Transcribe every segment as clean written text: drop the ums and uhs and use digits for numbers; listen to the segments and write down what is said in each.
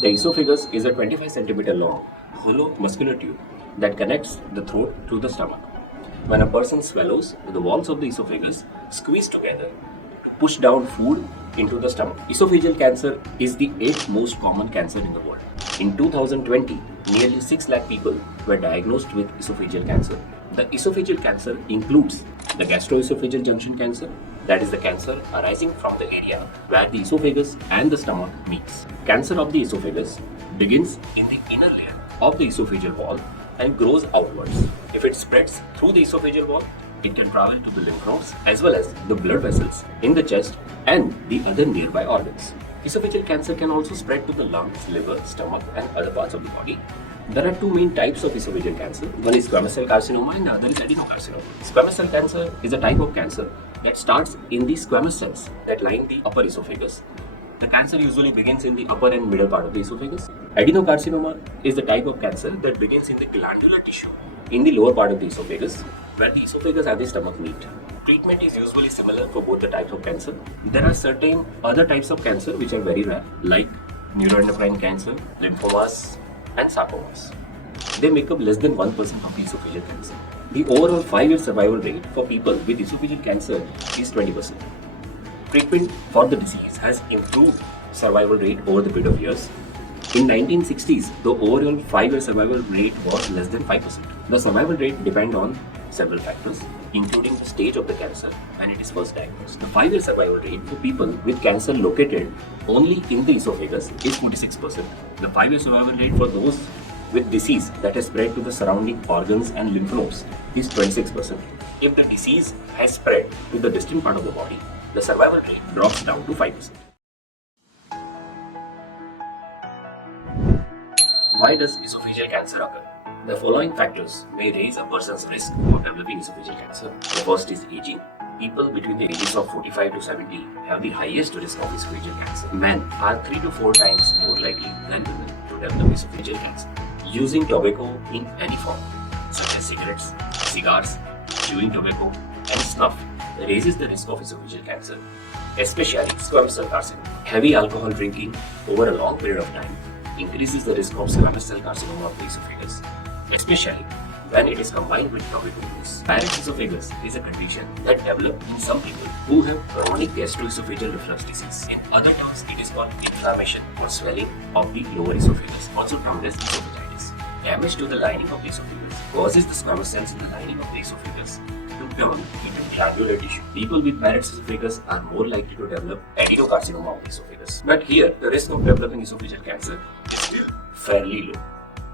The esophagus is a 25 centimeter long, hollow muscular tube that connects the throat to the stomach. When a person swallows, the walls of the esophagus squeeze together to push down food into the stomach. Esophageal cancer is the 8th most common cancer in the world. In 2020, nearly 6 lakh people were diagnosed with esophageal cancer. The esophageal cancer includes the gastroesophageal junction cancer, that is the cancer arising from the area where the esophagus and the stomach meets. Cancer of the esophagus begins in the inner layer of the esophageal wall and grows outwards. If it spreads through the esophageal wall, it can travel to the lymph nodes as well as the blood vessels in the chest and the other nearby organs. Esophageal cancer can also spread to the lungs, liver, stomach, and other parts of the body. There are two main types of esophageal cancer. One is squamous cell carcinoma and the other is adenocarcinoma. Squamous cell cancer is a type of cancer that starts in the squamous cells that line the upper esophagus. The cancer usually begins in the upper and middle part of the esophagus. Adenocarcinoma is the type of cancer that begins in the glandular tissue in the lower part of the esophagus, where the esophagus and the stomach meet. Treatment is usually similar for both the types of cancer. There are certain other types of cancer which are very rare, like neuroendocrine cancer, lymphomas, and sarcomas. They make up less than 1% of the esophageal cancer. The overall 5-year survival rate for people with esophageal cancer is 20%. Treatment for the disease has improved survival rate over the period of years. In 1960s, the overall 5-year survival rate was less than 5%. The survival rate depends on several factors, including the stage of the cancer when it is first diagnosed. The 5-year survival rate for people with cancer located only in the esophagus is 46%. The 5-year survival rate for those with disease that has spread to the surrounding organs and lymph nodes is 26%. If the disease has spread to the distant part of the body, the survival rate drops down to 5%. Why does esophageal cancer occur? The following factors may raise a person's risk of developing esophageal cancer. The first is aging. People between the ages of 45 to 70 have the highest risk of esophageal cancer. Men are 3 to 4 times more likely than women to develop esophageal cancer. Using tobacco in any form, such as cigarettes, cigars, chewing tobacco, and snuff, raises the risk of esophageal cancer, especially squamous cell carcinoma. Heavy alcohol drinking over a long period of time increases the risk of squamous cell carcinoma of the esophagus, especially when it is combined with tobacco use. Barrett's esophagus is a condition that develops in some people who have chronic gastroesophageal reflux disease. In other terms, it is called inflammation or swelling of the lower esophagus, also termed as esophagitis. Damage to the lining of the esophagus causes the squamous cells in the lining of the esophagus to develop into glandular tissue. People with Barrett's esophagus are more likely to develop adenocarcinoma of the esophagus. But here, the risk of developing esophageal cancer is still fairly low.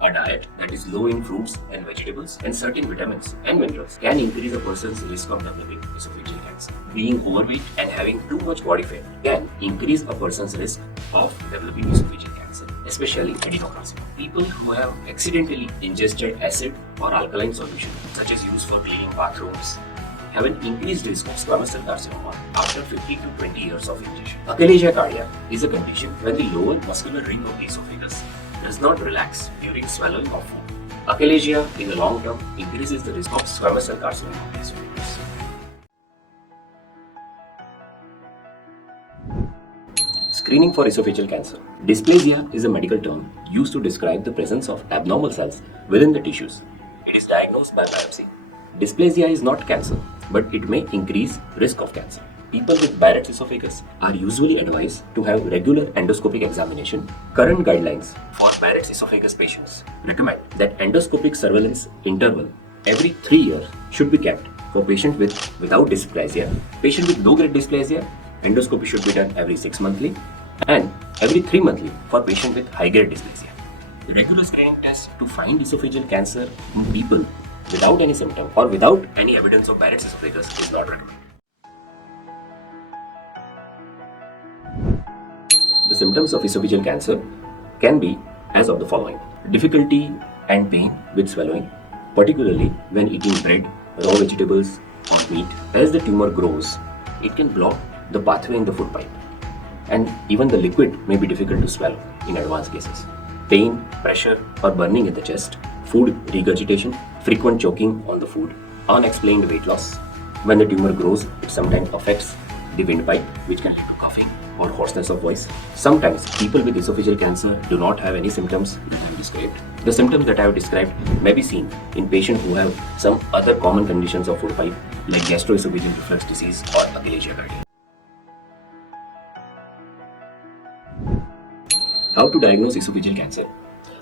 A diet that is low in fruits and vegetables and certain vitamins and minerals can increase a person's risk of developing esophageal cancer. Being overweight and having too much body fat can increase a person's risk of developing esophageal cancer, especially adenocarcinoma. People who have accidentally ingested acid or alkaline solution, such as used for cleaning bathrooms, have an increased risk of squamous cell carcinoma after 15 to 20 years of ingestion. Achalasia cardia is a condition when the lower muscular ring of the esophagus does not relax during swallowing of food. Achalasia in the long term increases the risk of squamous cell carcinoma of the esophagus. Screening for esophageal cancer. Dysplasia is a medical term used to describe the presence of abnormal cells within the tissues. It is diagnosed by biopsy. Dysplasia is not cancer, but it may increase risk of cancer. People with Barrett's esophagus are usually advised to have regular endoscopic examination. Current guidelines for Barrett's esophagus patients recommend that endoscopic surveillance interval every 3 years should be kept for patients without dysplasia. Patient with low-grade dysplasia, endoscopy should be done every 6 monthly and every 3 monthly for patient with high-grade dysplasia. The regular screening test to find esophageal cancer in people without any symptom or without any evidence of Barrett's esophagus is not recommended. The symptoms of esophageal cancer can be as of the following: difficulty and pain with swallowing, particularly when eating bread, raw vegetables, or meat. As the tumor grows, it can block the pathway in the food pipe, and even the liquid may be difficult to swallow in advanced cases. Pain, pressure, or burning in the chest, food regurgitation, frequent choking on the food, unexplained weight loss. When the tumor grows, it sometimes affects the windpipe, which can lead to coughing or hoarseness of voice. Sometimes people with esophageal cancer do not have any symptoms that I have described. The symptoms that I have described may be seen in patients who have some other common conditions of food pipe like gastroesophageal reflux disease or achalasia cardia. How to diagnose esophageal cancer?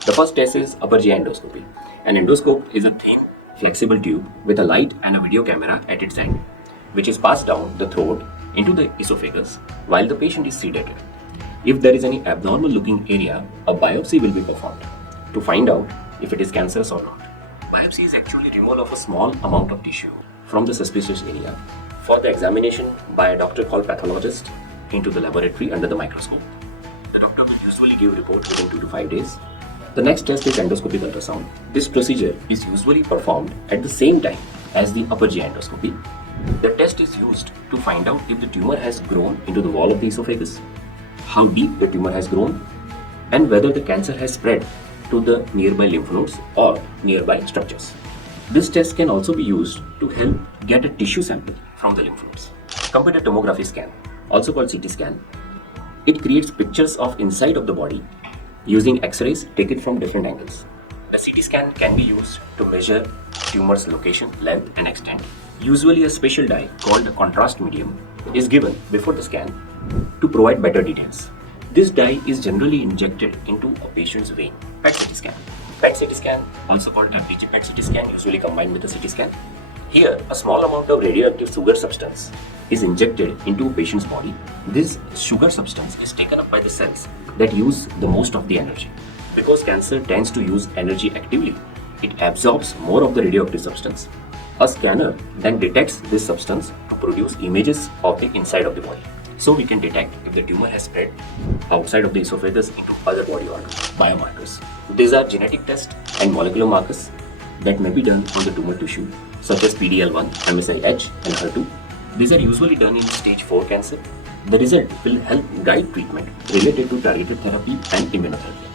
The first test is upper GI endoscopy. An endoscope is a thin, flexible tube with a light and a video camera at its end, which is passed down the throat into the esophagus while the patient is sedated. If there is any abnormal looking area, a biopsy will be performed to find out if it is cancerous or not. Biopsy is actually removal of a small amount of tissue from the suspicious area for the examination by a doctor called pathologist into the laboratory under the microscope. The doctor will usually give report within 2 to 5 days. The next test is endoscopic ultrasound. This procedure is usually performed at the same time as the upper GI endoscopy. The test is used to find out if the tumor has grown into the wall of the esophagus, how deep the tumor has grown, and whether the cancer has spread to the nearby lymph nodes or nearby structures. This test can also be used to help get a tissue sample from the lymph nodes. Computer tomography scan, also called CT scan, it creates pictures of inside of the body using X-rays taken from different angles. The CT scan can be used to measure tumor's location, length and extent. Usually a special dye called a contrast medium is given before the scan to provide better details. This dye is generally injected into a patient's vein. PET CT scan. PET CT scan, also called a PET CT scan, usually combined with a CT scan. Here, a small amount of radioactive sugar substance is injected into a patient's body. This sugar substance is taken up by the cells that use the most of the energy. Because cancer tends to use energy actively, it absorbs more of the radioactive substance. A scanner then detects this substance to produce images of the inside of the body. So we can detect if the tumor has spread outside of the esophagus into other body organs. Biomarkers. These are genetic tests and molecular markers that may be done on the tumor tissue, such as PD-L1, MSI-H, and HER2. These are usually done in stage 4 cancer. The result will help guide treatment related to targeted therapy and immunotherapy.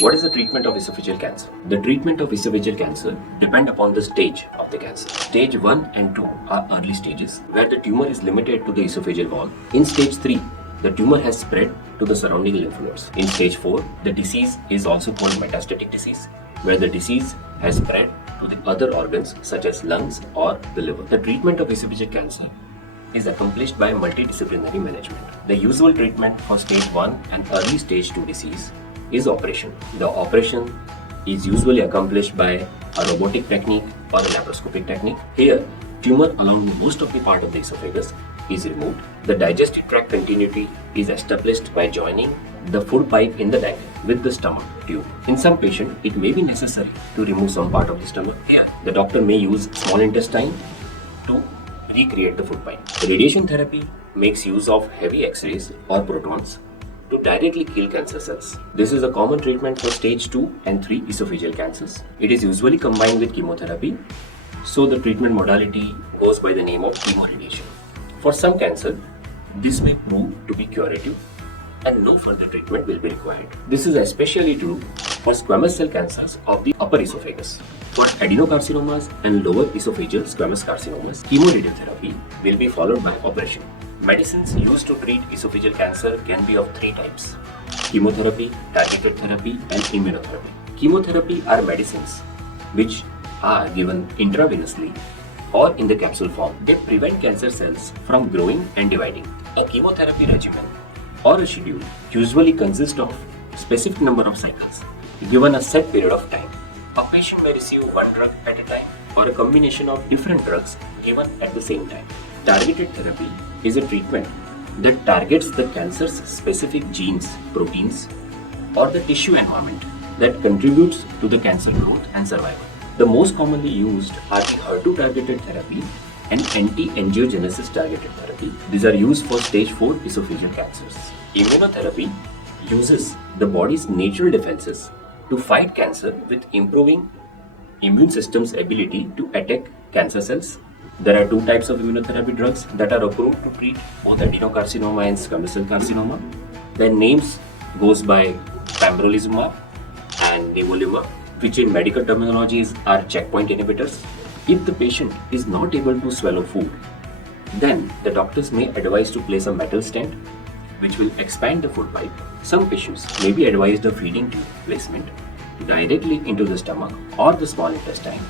What is the treatment of esophageal cancer? The treatment of esophageal cancer depends upon the stage of the cancer. Stage 1 and 2 are early stages where the tumor is limited to the esophageal wall. In stage 3, the tumor has spread to the surrounding lymph nodes. In stage 4, the disease is also called metastatic disease, where the disease has spread to the other organs such as lungs or the liver. The treatment of esophageal cancer is accomplished by multidisciplinary management. The usual treatment for stage 1 and early stage 2 disease is operation. The operation is usually accomplished by a robotic technique or a laparoscopic technique. Here, tumor along most of the part of the esophagus is removed. The digestive tract continuity is established by joining the food pipe in the neck with the stomach tube. In some patients, it may be necessary to remove some part of the stomach. Here, the doctor may use small intestine to recreate the food pipe. Radiation therapy makes use of heavy X-rays or protons to directly kill cancer cells. This is a common treatment for stage 2 and 3 esophageal cancers. It is usually combined with chemotherapy, so the treatment modality goes by the name of chemoradiation. For some cancer, this may prove to be curative and no further treatment will be required. This is especially true for squamous cell cancers of the upper esophagus. For adenocarcinomas and lower esophageal squamous carcinomas, chemoradiotherapy will be followed by operation. Medicines used to treat esophageal cancer can be of 3 types: chemotherapy, targeted therapy, and immunotherapy. Chemotherapy are medicines which are given intravenously or in the capsule form. They prevent cancer cells from growing and dividing. A chemotherapy regimen or a schedule usually consists of specific number of cycles given a set period of time. A patient may receive one drug at a time or a combination of different drugs given at the same time. Targeted therapy is a treatment that targets the cancer's specific genes, proteins, or the tissue environment that contributes to the cancer growth and survival. The most commonly used are the HER2 targeted therapy and anti-angiogenesis targeted therapy. These are used for stage 4 esophageal cancers. Immunotherapy uses the body's natural defenses to fight cancer with improving immune system's ability to attack cancer cells. There are 2 types of immunotherapy drugs that are approved to treat both adenocarcinoma and squamous cell carcinoma. Their names goes by pembrolizumab and nivolumab, which in medical terminologies are checkpoint inhibitors. If the patient is not able to swallow food, then the doctors may advise to place a metal stent which will expand the food pipe. Some patients may be advised a feeding tube placement directly into the stomach or the small intestine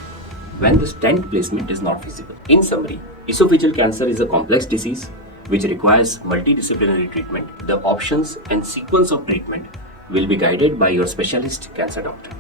when the stent placement is not feasible. In summary, esophageal cancer is a complex disease which requires multidisciplinary treatment. The options and sequence of treatment will be guided by your specialist cancer doctor.